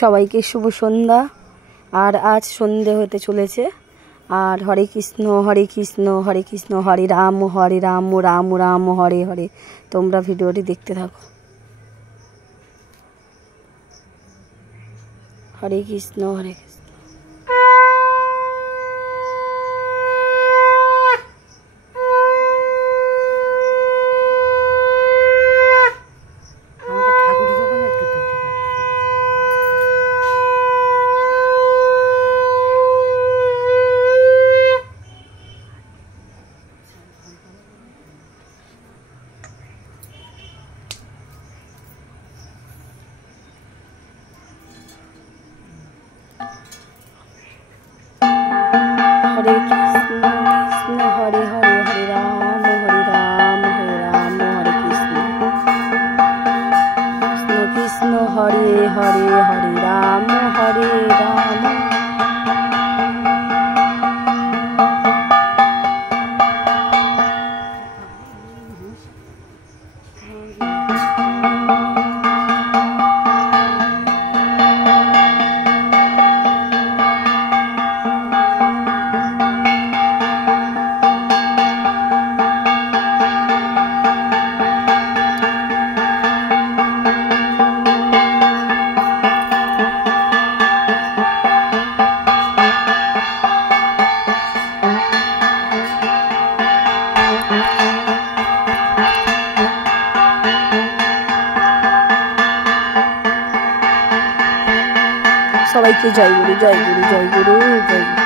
সবাইকে শুভ সন্ধ্যা। আর আজ সন্ধে হতে চলেছে। আর হরে কৃষ্ণ হরে কৃষ্ণ হরে কৃষ্ণ হরে রাম রাম রাম হরে হরে। তোমরা ভিডিওটি দেখতে থাকো। হরে কৃষ্ণ হরে কৃষ্ণ। हरे कृष्ण कृष्ण हरे हरे हरे राम हरे कृष्ण कृष्ण कृष्ण हरे हरे हरे राम हरे राम। সবাইকে জয় গুরু জয় গুরু জয় গুরু জয় গুরু।